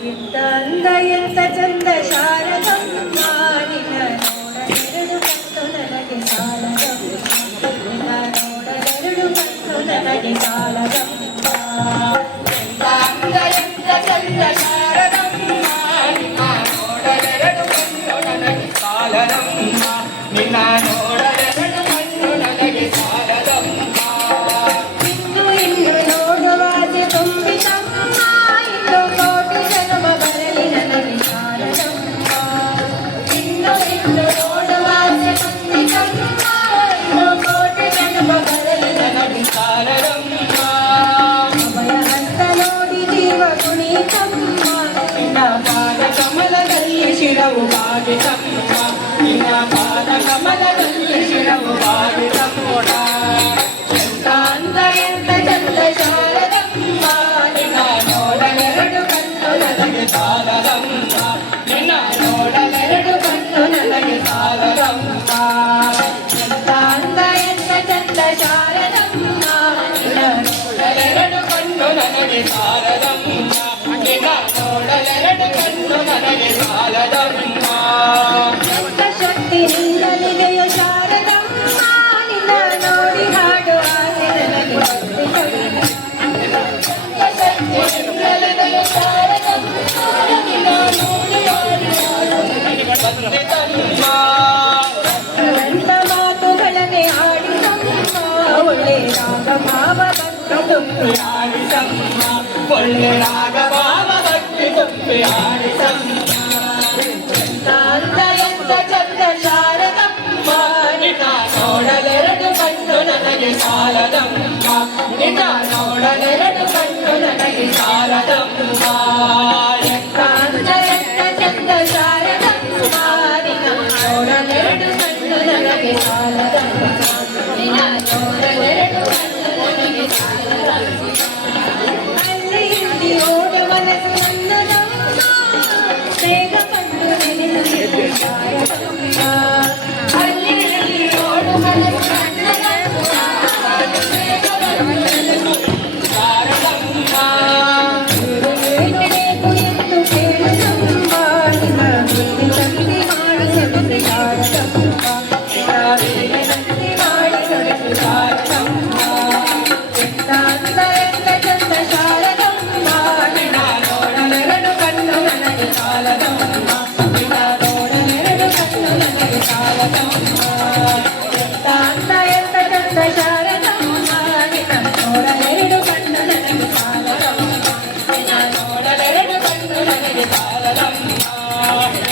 ಎಂತ ಅಂದ ಎಂತ ಚಂದ ಶಾರದಮ್ಮ ನಿನ್ನ ನೋಡಲೆರಡು ಕಣ್ಣು ನನಗೆ ಸಾಲದಮ್ಮ ನಿನ್ನ ನೋಡಲೆರಡು ಕಣ್ಣು ನನಗೆ ಸಾಲದಮ್ಮ ಎಂತ ಅಂದ ಎಂತ ಚಂದ ಶಾರದಮ್ಮ ನಿನ್ನ ನೋಡಲೆರಡು ಕಣ್ಣು ನನಗೆ ಸಾಲದಮ್ಮ ನಿನ್ನ ನೋಡಲೆರಡು ಕಣ್ಣು ನನಗೆ ಸಾಲದಮ್ಮ ಇನ್ನು ಇನ್ನು ನೋಡುವಾಸೆ ತುಂಬಿತಮ್ಮ ಇನ್ನು ಕೋಟಿ ಜನ್ಮ ಬರಲಿ ನನಗೆ ಸಾಲದಮ್ಮ ಇನ್ನು ಇನ್ನು ನೋಡುವಾಸೆ ತುಂಬಿತಮ್ಮ ಇನ್ನು ಕೋಟಿ ಜನ್ಮ ಬರಲಿ ನನಗೆ ಸಾಲದಮ್ಮ ಅಭಯ ಹಸ್ತ ನೋಡಿ ಜೀವ ಕುಣಿತಮ್ಮ ನಿನ್ನ ಪಾದ ಕಮಲದಲ್ಲಿ ಶಿರವು ಬಾಗಿತಮ್ಮ ನಿನ್ನ ಪಾದ ಕಮಲದಲ್ಲಿ ಶಿರವು ಬಾಗಿತಮ್ಮ ಎಂತ ಅಂದ ಎಂತ ಚಂದ ಶಾರದಮ್ಮ ನಿನ್ನ ನೋಡಲೆರಡು ಕಣ್ಣು ನನಗೆ ಸಾಲದಮ್ಮ ನಿನ್ನ ನೋಡಲೆರಡು ಕಣ್ಣು ನನಗೆ ಸಾಲದಮ್ಮ ಎಂತ ಅಂದ ಎಂತ ಚಂದ ಶಾರದಮ್ಮ ನಿನ್ನ ನೋಡಲೆರಡು ಕಣ್ಣು ನನಗೆ ಸಾಲದಮ್ಮ ನಿನ್ನ ನೋಡಲೆರಡು ಕಣ್ಣು ನನಗೆ ಸಾಲದಮ್ಮ ಎಂತ ಶಕ್ತಿ ನಿನ್ನಲಿದೆಯೋ ಶಾರದಮ್ಮ ನಿನ್ನ ನೋಡಿ ಹಾಡು ಆಸೆ ನನಗೆ ನಿನ್ನಲಿದೆಯೋ ಶಾರದಮ್ಮ ನಿನ್ನ ನೋಡಿ ಹಾಡು ಬಂದಿತಮ್ಮ ಎಂತ ಮಾತುಗಳನ್ನೇ ಆಡಿಸಮ್ಮ ಒಳ್ಳೆ ರಾಗ ಭಾವ ಭಕ್ತಿ ತುಂಬಿ ಆಡಿಸಮ್ಮ ಒಳ್ಳೆ ರಾಗ ಭಾವ ಭಕ್ತಿ ತುಂಬಿ ಆಡಿಸಮ್ಮ ಎಂತ ಅಂದ ಎಂತ ಚಂದ ಶಾರದಮ್ಮ ನಿನ್ನ ನೋಡಲೆರಡು ಕಣ್ಣು ನನಗೆ ಸಾಲದಮ್ಮ ನಿನ್ನ ನೋಡಲೆರಡು ಕಣ್ಣು ನನಗೆ ಸಾಲದಮ್ಮ ಎಂತ ಅಂದ ಎಂತ ಚಂದ ಶಾರದಮ್ಮ ನಿನ್ನ ನೋಡಲೆರಡು ಕಣ್ಣು ನನಗೆ ಸಾಲದಮ್ಮ ನಿನ್ನ ನೋಡಲೆರಡು ಕಣ್ಣು ನನಗೆ ಸಾಲದಮ್ಮ ಅಲ್ಲಿ ಇಲ್ಲಿ ಓಡ ಮನಸ್ಸು ನನ್ನದಮ್ಮ ಬೇಗ ಬಂದು ನೆನೆಸಿದ ಶಾರದಮ್ಮ ಅಲ್ಲಿ ಇಲ್ಲಿ ಓಡ ಮನಸ್ಸು ನನ್ನದಮ್ಮ ಬೇಗ ಬಂದು ನೆನೆಸಿದ ಶಾರದಮ್ಮ ಏನು ಬೇಕು ಎಂದು ಕೇಳದಮ್ಮ ನಿನ್ನ ವಿನಂತಿ ಮಾಡಿ ಸೆಳೆದ ಶಾರದಮ್ಮ ನಿನ್ನ ವಿನಂತಿ ಮಾಡಿ ಸೆಳೆದ ಶಾರದಮ್ಮ ಎಂತ ಅಂದ ಎಂತ ಚಂದ ಶಾರದಮ್ಮ ನಿನ್ನ ನೋಡಲೆರಡು ಕಣ್ಣು ನನಗೆ ಸಾಲದಮ್ಮ ನಿನ್ನ ನೋಡಲೆರಡು ಕಣ್ಣು ನನಗೆ ಸಾಲದಮ್ಮ ಎಂತ ಅಂದ ಎಂತ ಚಂದ ಶಾರದಮ್ಮ ನಿನ್ನ ನೋಡಲೆರಡು ಕಣ್ಣು ನನಗೆ ಸಾಲದಮ್ಮ ನಿನ್ನ ನೋಡಲೆರಡು ಕಣ್ಣು ನನಗೆ ಸಾಲದಮ್ಮ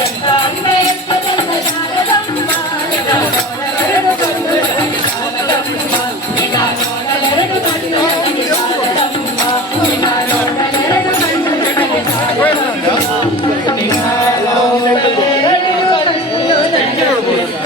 ಎಂತ ಅಂದ ಎಂತ ಚಂದ ಶಾರದಮ್ಮ ನಿನ್ನ ನೋಡಲೆರಡು ಕಣ್ಣು ನನಗೆ ಸಾಲದಮ್ಮ ನಿನ್ನ ನೋಡಲೆರಡು ಕಣ್ಣು ನನಗೆ ಸಾಲದಮ್ಮ ನಿನ್ನ ನೋಡಲೆರಡು ಕಣ್ಣು ನನಗೆ ಸಾಲದಮ್ಮ ನಿನ್ನ ನೋಡಲೆರಡು ಕಣ್ಣು ನನಗೆ ಸಾಲದಮ್ಮ